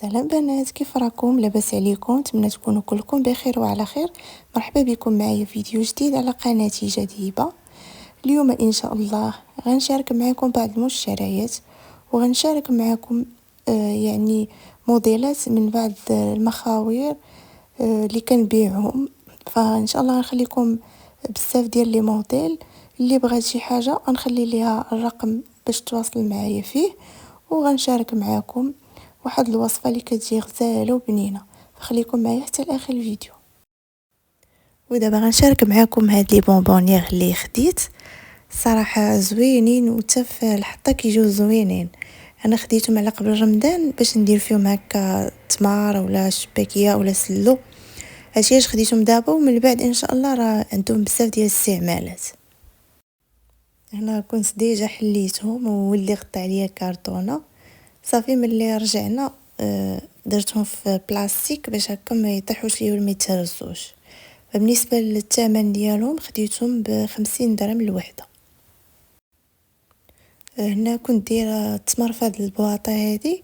سلام بنات، كيف راكم؟ لاباس عليكم؟ نتمنى تكونوا كلكم بخير وعلى خير. مرحبا بكم معايا فيديو جديد على قناتي جديبه. اليوم ان شاء الله غنشارك معكم بعض المشتريات، وغنشارك معكم يعني موديلات من بعض المخاوير اللي كنبيعهم. فان شاء الله غنخليكم بزاف ديال لي موديل. اللي بغات شي حاجه غنخلي ليها الرقم باش تواصل معايا فيه، وغنشارك معكم واحد الوصفه اللي كتجي غزاله وبنينه. فخليكم معايا حتى لاخر الفيديو. ودابا غنشارك معكم هاد لي بونبونيير اللي خديت، صراحه زوينين وتف الحطه كيجيو زوينين. انا خديتهم على قبل رمضان باش ندير فيهم هكا تمار ولا شباكيه ولا سلو. هادشي علاش خديتهم دابا، ومن بعد ان شاء الله راه عندهم بزاف ديال الاستعمالات. هنا كنت ديجا حليتهم وولي غطى عليا كارطونه. صافي ملي رجعنا درتهم في بلاستيك باش هكا ما يطيحوش ليا ولا ما يتهرسوش. بالنسبه للثمن ديالهم خديتهم ب50 درهم الوحده. هنا كنت دايره التمر في هاد البواطه هادي،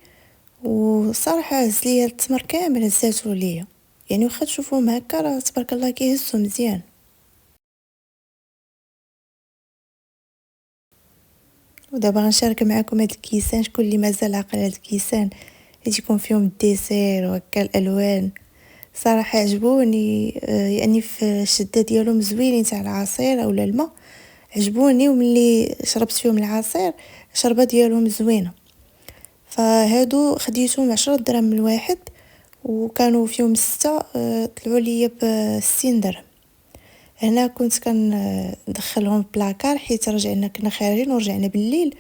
وصراحه هز ليا التمر كامل هزاتو ليا، يعني واخا تشوفوهم هكا راه تبارك الله كيهزوا مزيان. ودابا غنشارك معكم هاد الكيسان. شكون اللي مازال عاقل هاد الكيسان اللي تيكون فيهم الديسير وهكا الالوان؟ صراحه عجبوني، يعني في الشده ديالهم زوينين تاع العصير اولا الماء، عجبوني. وملي شربت فيهم العصير الشربه ديالهم زوينه. فهادو خديتهم 10 درهم الواحد، وكانوا فيهم 6، طلعوا لي ب60 درهم. هنا كنت كندخلهم بلاكار حيت رجعنا كنا خارجين ورجعنا بالليل،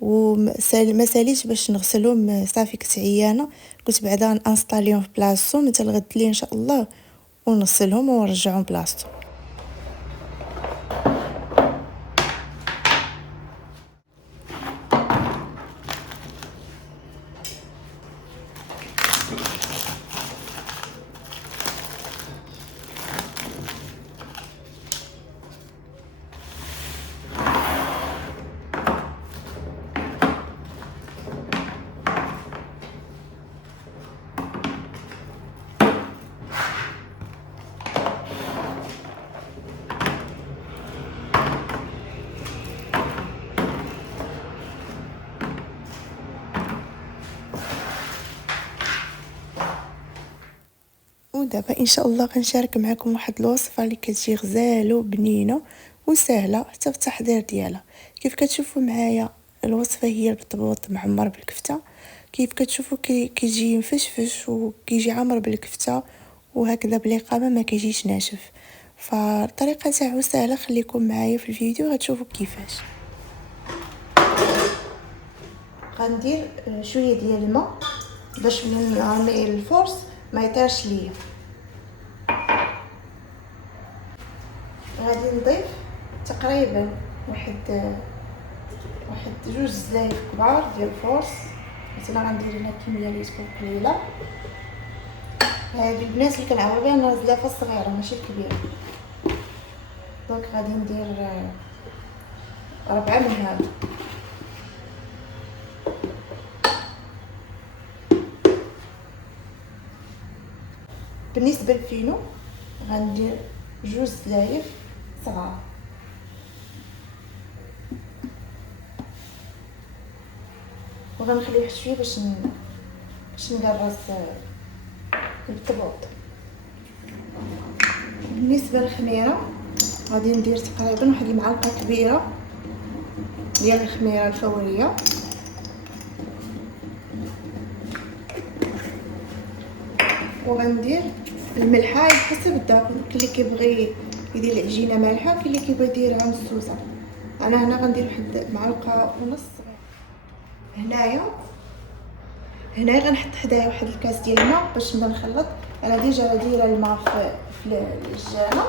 وما ساليتش باش نغسلهم. صافي كنت عيانه، قلت بعدا انستاليهم في بلاصتهم حتى الغد لي ان شاء الله، ونغسلهم ونرجعهم بلاصتهم. ودابا ان شاء الله غنشارك معكم واحد الوصفه اللي كتجي غزاله وبنينه وسهله حتى في التحضير ديالها. كيف كتشوفوا معايا الوصفه هي البطبوط معمر بالكفته. كيف كتشوفوا كيجي مفشفش وكيجي عامر بالكفته، وهكذا بالإقامه ما كيجيش ناشف. فالطريقه تاعو سهله، خليكم معايا في الفيديو غتشوفوا كيفاش. غندير شويه ديال الماء باش من نرمي الفرص ما يطيرش ليا. غادي نضيف تقريبا واحد 2 زلايف كبار ديال الفرص. مثلا غندير هنا كميه اللي تكون قليله. هذه البنات اللي كنعاود بها انا الزلافه الصغيره ماشي الكبيره. دونك غادي ندير 4 من هادو. بالنسبه للفينو غندير 2 زلايف صغار. وغنخليه شويه باش نقرص البطبوط. بالنسبه للخميره غادي ندير تقريبا واحد المعلقه كبيره ديال الخميره الفوريه. وغندير الملحه على حسب الذوق، كاين اللي كيبغي يدير العجينه مالحه، كاين اللي كيبغي يديرها مسوسه. انا هنا غندير واحد معلقه ونص. هنايا غنحط حدايا واحد الكاس ديال الماء باش نبدا نخلط. انا ديجا دايره الماء في العجانه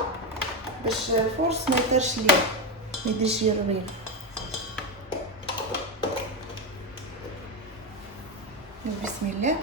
باش الفرص ما يطيرش ليا، ما يديرش ليا الرغيف. بسم الله.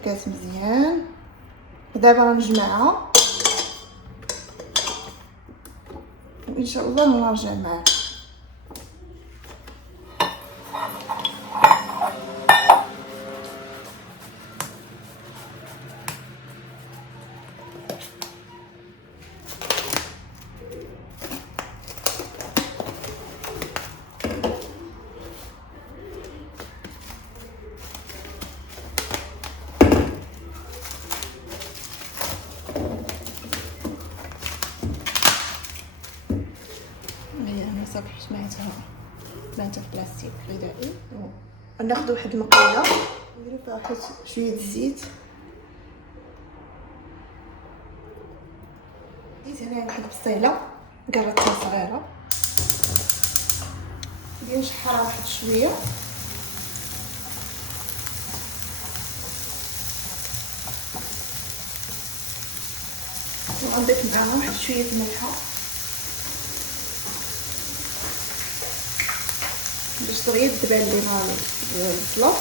الكاس مزيان. دابا غنجمعها وان شاء الله نرجع معاك. صافي جمعتها في بلاستيك غذائي. وناخذ واحد المقله نديرو فيها واحد شويه الزيت. ديت هنا واحد البصيله قرطتها صغيره، ندير نشحرها واحد شويه. وغنضيف معاها واحد شويه الملحه باش دغيا تبان لينا البصله.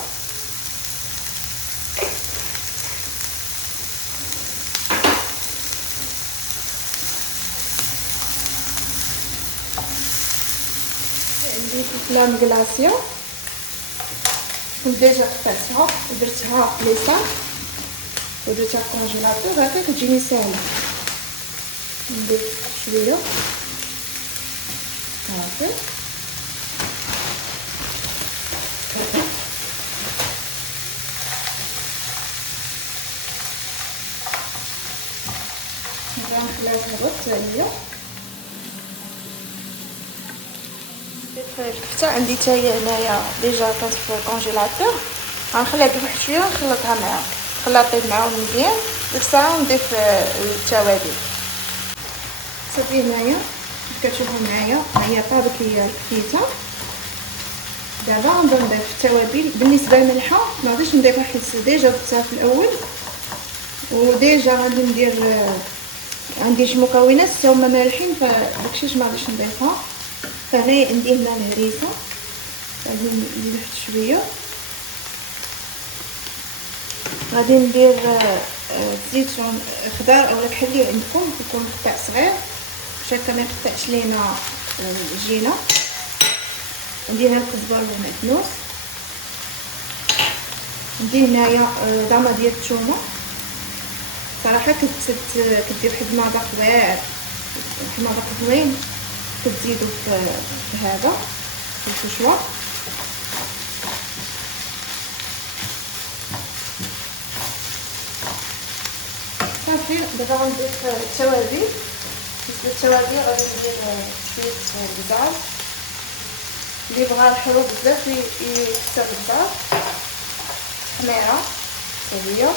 عندي فلفله مكلاصيه كنت ديجا قطعتها ودرتها في ليصال ودرتها في الكونجيلاتور، هكا كتجيني ساهله. نضيف شويه صافي. غنخليها تهبط حتى هي. الكفته عندي حتى هي هنايا ديجا كانت في الكونجيلاتور، غنخليها بواحد شويه ونخلطها معاها، نخليها طيب معاهم مزيان. ديك الساعه نضيف التوابل. صافي هنايا كتشوفوا معايا هي طابت ليا الكفته. دابا غنبدا نضيف التوابل. بالنسبه للملحه ما غاديش نضيفها حيت ديجا درتها في الاول، وديجا غادي ندير عندي شي مكونات حتى هما مالحين، فداكشي ما غاديش نضيفها. فهنايا عندي هنا الهريسه غادي ندير واحد شويه. غادي ندير زيتون خضار اولا بحال اللي عندكم، يكون قطع صغير باش هكا ما يقطعش لينا العجينه. عندي هنا الكزبر والمعدنوس. عندي هنايا ضامه ديال الثومه، صراحه كدير واحد المذاق واعر، واحد المذاق زوين كتزيدو في هذا في الحشوه. صافي دابا غنضيف التوابل. بالنسبه للتوابل غادي ندير شويه البزار، اللي بغا الحلو بزاف يكثر البزار. خميره حتى هي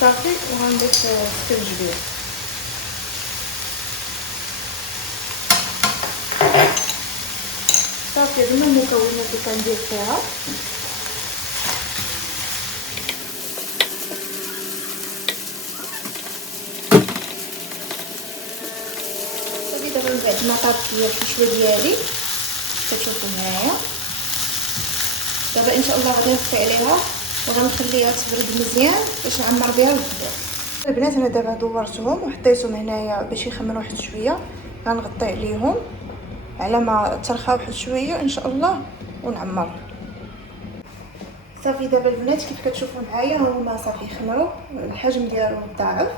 صافي. وغنضيف السكرجبير. صافي هادو هما المكونات اللي كندير فيها. صافي دابا من بعد ما طابت ليا الحشوه ديالي كتشوفوا معايا، دابا ان شاء الله غادي نطفي عليها وغنخليها تبرد مزيان باش نعمر بها الفرن. البنات انا دابا دورتهم وحطيتهم هنايا باش يخمروا واحد شويه. غنغطي عليهم على ما ترخى واحد شويه ان شاء الله ونعمر. صافي دابا البنات كيف كتشوفوا معايا هما صافي خمروا، الحجم ديالهم ضاعف.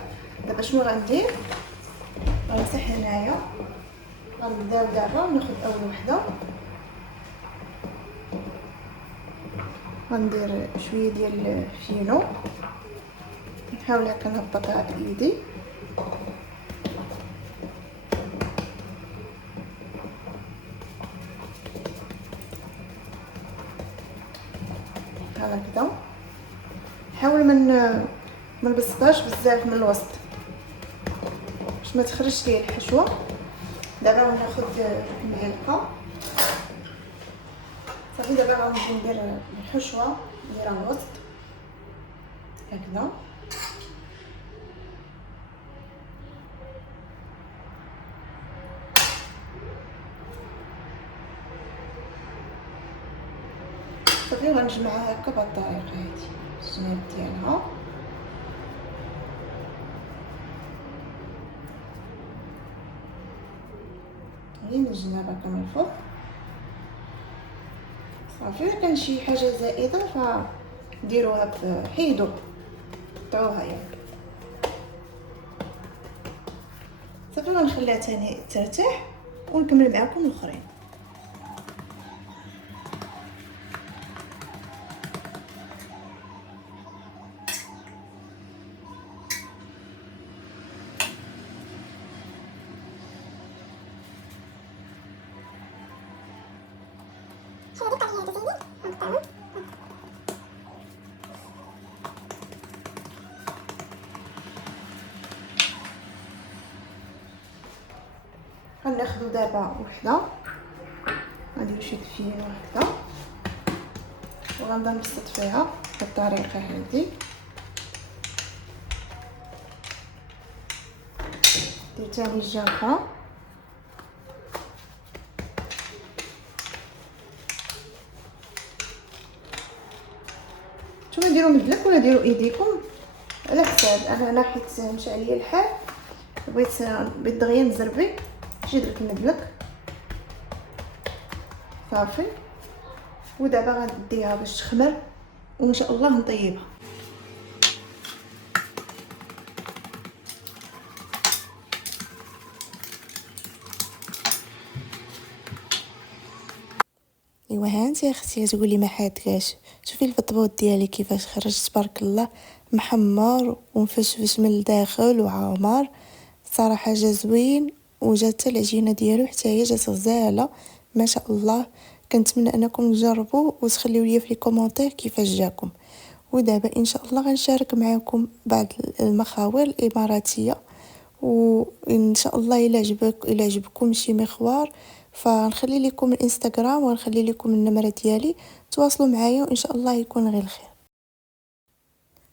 دابا شنو غندير؟ غنمسح هنايا. غنبداو دابا ناخذ اول وحده، غندير شويه ديال الفينو، نحاول هكا نهبطها بايدي. هكذا نحاول ما نبسطهاش بزاف من الوسط باش ما تخرجش ليا الحشوه. دابا غناخذ المعلقه. صافي دابا غنبدا ندير الحشوه نديرها الوسط هكذا. صافي غنجمعها هكا بهاد الطريقه هادي الجناب ديالها. غير من الجناب هكا من الفوق صافي. كان شي حاجه زائده فديروها حيدوا قطعوها يعني صافي. غنخليها تاني ترتاح ونكمل معكم الاخرين. غناخدو دابا وحده غنديرو شي دفينه هكذا وغنبدا نبسط فيها بالطريقه هذه. ندير تاني الجهه الاخرى نتوما ديروا مدلك ولا ديروا ايديكم على حساب. انا حيت مشى عليا الحال بغيت دغيا نزربي شي درت المدلك صافي. ودابا غنديها باش تخمر وان شاء الله نطيبها. ايوا هانتي اختي تقولي ما حاتكاش، شوفي البطبوط ديالي كيفاش خرج تبارك الله، محمر ومفشفش من الداخل وعامر. صراحه جا زوين وجا حتى العجينه ديالو حتى هي جات غزاله ما شاء الله. كنتمنى انكم تجربوا وتخليو لي في لي كومونتير كيفاش جاكم. ودابا ان شاء الله غنشارك معكم بعض المخاور الاماراتيه، وان شاء الله الا عجبكم شي مخوار فنخلي لكم الانستغرام ونخلي لكم النمره ديالي، تواصلوا معايا وان شاء الله يكون غير الخير.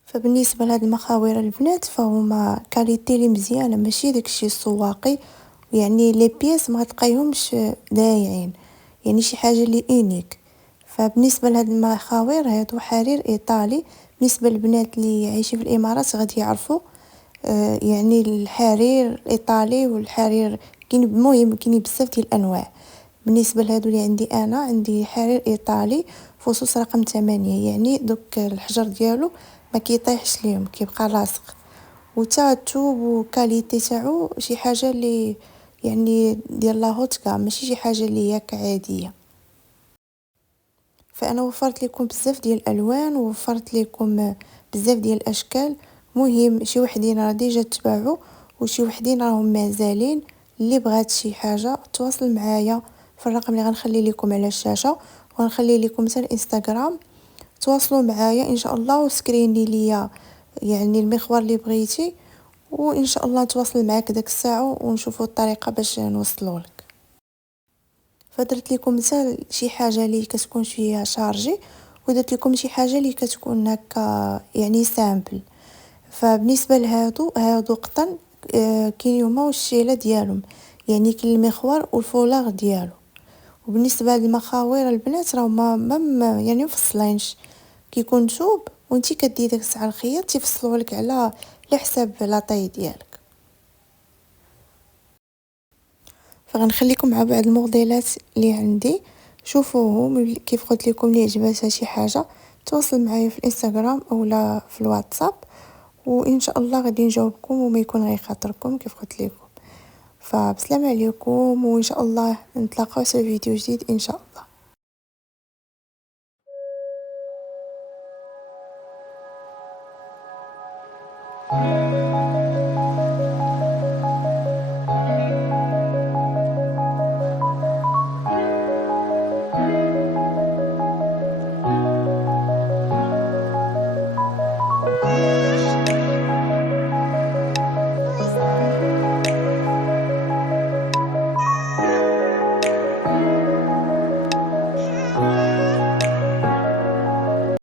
فبالنسبه لهاد المخاوير البنات فهما كاليتي لي مزيانه ماشي داكشي السواقي، يعني لي بيس ما تلقايهمش دايعين، يعني شي حاجه لي اونيك. فبالنسبه لهاد المخاوير هادو حرير ايطالي، بالنسبه للبنات اللي عايشين في الامارات غادي يعرفوا يعني الحرير الايطالي والحرير كاين المهم كاين بزاف ديال الانواع. بالنسبه لهادو اللي عندي انا عندي حرير ايطالي فصوص رقم 8، يعني دوك الحجر ديالو ما كيطيحش ليهم كيبقى لاصق، وتا الثوب وكاليتي تاعو شي حاجه اللي يعني ديال لا هوت كام ماشي شي حاجه اللي هي عاديه. فانا وفرت لكم بزاف ديال الالوان ووفرت لكم بزاف ديال الاشكال. مهم شي وحدين راه ديجا تباعوا وشي وحدين راهم مازالين. اللي بغات شي حاجه تواصل معايا في الرقم اللي غنخلي لكم على الشاشه، وغنخلي لكم حتى الانستغرام. تواصلوا معايا ان شاء الله وسكريني ليا يعني المخوار اللي بغيتي، وان شاء الله نتواصل معاك داك الساعه ونشوفوا الطريقه باش نوصلوا لك. فدرت لكم حتى شي حاجه اللي كتكون شويه شارجي، ودرت لكم شي حاجه اللي كتكون هكا يعني سامبل. فبالنسبه هادو قطن كاين هما والشيله ديالهم، يعني كاين المخوار والفولاغ ديالو. وبالنسبه للمخاوير البنات راه ما يعني مفصلينش، كيكون ثوب وانتي كديري داك الساعه الخياط تيفصلوا لك على حساب لاطاي ديالك. فغنخليكم مع بعض الموديلات اللي عندي، شوفوهم كيف قلت لكم اللي عجباتها شي حاجه تواصل معايا في الانستغرام اولا في الواتساب، وان شاء الله غادي نجاوبكم وما يكون غير خاطركم كيف قلت لكم. فبسلام عليكم وان شاء الله نتلاقاو في فيديو جديد ان شاء الله.